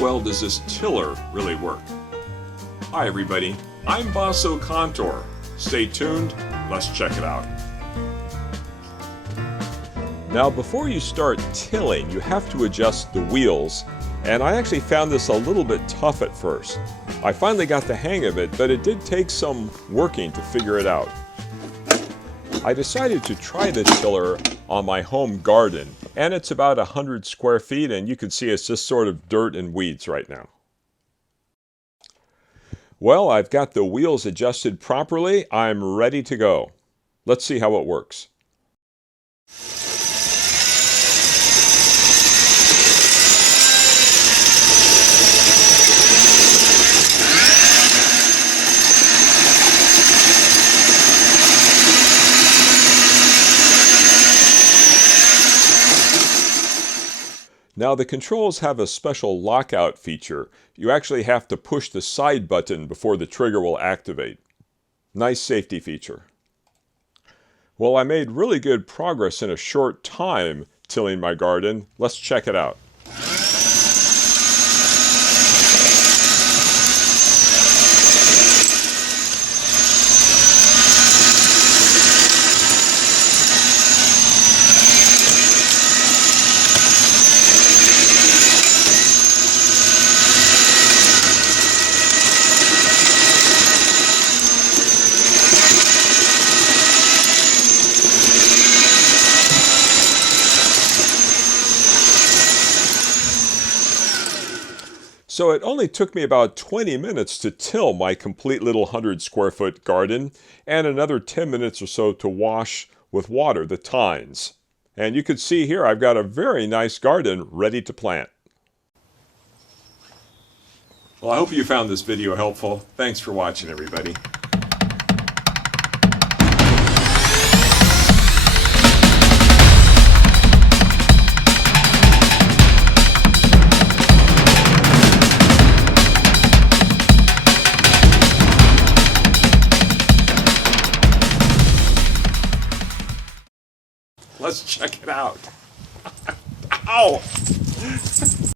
well does this tiller really work? Hi everybody, I'm Vaso Contour. Stay tuned, let's check it out. Now before you start tilling, you have to adjust the wheels, and I actually found this a little bit tough at first. I finally got the hang of it, but it did take some working to figure it out. I decided to try the tiller on my home garden, and it's about 100 square feet, and you can see it's just sort of dirt and weeds right now. Well, I've got the wheels adjusted properly. I'm ready to go. Let's see how it works. Now the controls have a special lockout feature. You actually have to push the side button before the trigger will activate. Nice safety feature. Well, I made really good progress in a short time tilling my garden. Let's check it out. So it only took me about 20 minutes to till my complete little 100 square foot garden, and another 10 minutes or so to wash with water the tines. And you can see here I've got a very nice garden ready to plant. Well, I hope you found this video helpful. Thanks for watching, everybody. Let's check it out. Ow!